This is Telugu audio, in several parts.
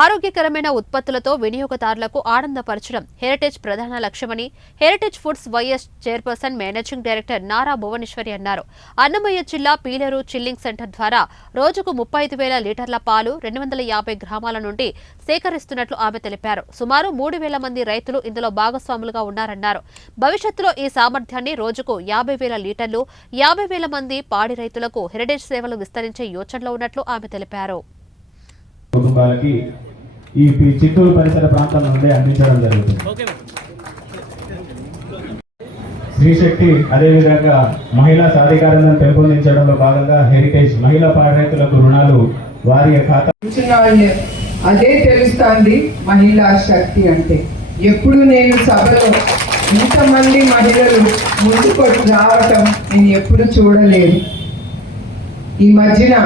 ఆరోగ్యకరమైన ఉత్పత్తులతో వినియోగదారులకు ఆనందపరచడం హెరిటేజ్ ప్రధాన లక్ష్యమని Heritage Foods vice chairperson managing director Nara Bhuvaneswari అన్నారు. అన్నమయ్య జిల్లా పీలేరు చిల్లింగ్ సెంటర్ ద్వారా రోజుకు 35,000 లీటర్ల పాలు 250 గ్రామాల నుండి సేకరిస్తున్నట్లు ఆమె తెలిపారు. సుమారు 3,000 మంది రైతులు ఇందులో భాగస్వాములుగా ఉన్నారన్నారు. భవిష్యత్తులో ఈ సామర్థ్యాన్ని రోజుకు 50,000 లీటర్లు 50,000 మంది పాడి రైతులకు హెరిటేజ్ సేవలు విస్తరించే యోచనలో ఉన్నట్లు ఆమె తెలిపారు. కుటుంబాలకి ఈ చిత్తూరు పరిసర ప్రాంతాల నుండి అందించడం జరుగుతుంది. శ్రీశక్తి అదేవిధంగా మహిళా సాధికారతను పెంపొందించడంలో భాగంగా హెరిటేజ్ మహిళా పాడి రైతులకు రుణాలు వారి ఖాతా అదే తెలుస్తుంది. మహిళా శక్తి అంటే ఎప్పుడు నేను సభలో ఇంతమంది మహిళలు ముందుకు రావటం నేను ఎప్పుడు చూడలేదు. ఈ మధ్యన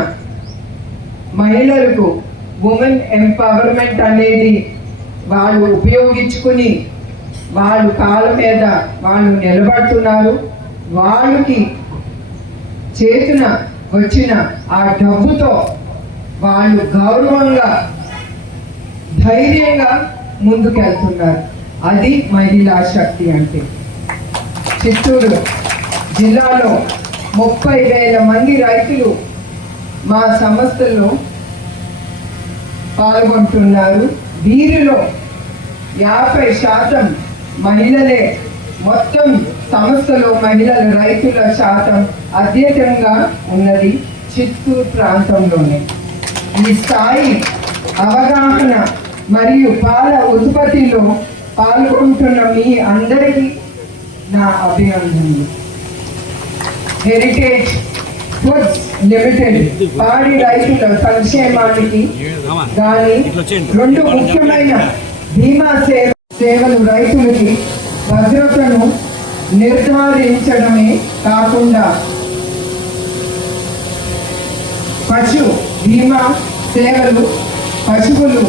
మహిళలకు ఉమెన్ ఎంపవర్మెంట్ అనేది వాళ్ళు ఉపయోగించుకుని వాళ్ళు కాళ్ళ మీద వాళ్ళు నిలబడుతున్నారు. వాళ్ళకి చేతున వచ్చిన ఆ డబ్బుతో వాళ్ళు గౌరవంగా ధైర్యంగా ముందుకెళ్తున్నారు. అది మహిళా శక్తి అంటే. చిత్తూరు జిల్లాలో 30,000 మంది రైతులు మా సంస్థల్లో పాల్గొంటున్నారు. వీరిలో 50% మహిళలే. మొత్తం సంస్థలో మహిళల రైతుల శాతం అత్యధికంగా ఉన్నది చిత్తూరు ప్రాంతంలోనే. ఈ స్థాయి అవగాహన మరియు పాల ఉత్పత్తిలో పాల్గొంటున్న మీ అందరికీ నా అభినందనలు. హెరిటేజ్ ఫుడ్స్ లిమిటెడ్ పాడి రైతుల సంక్షేమానికి గాని 2 ముఖ్యమైన బీమా సేవలు రైతులకి భద్రతను నిర్ధారించడమే కాకుండా పశు బీమా సేవలు పశువులు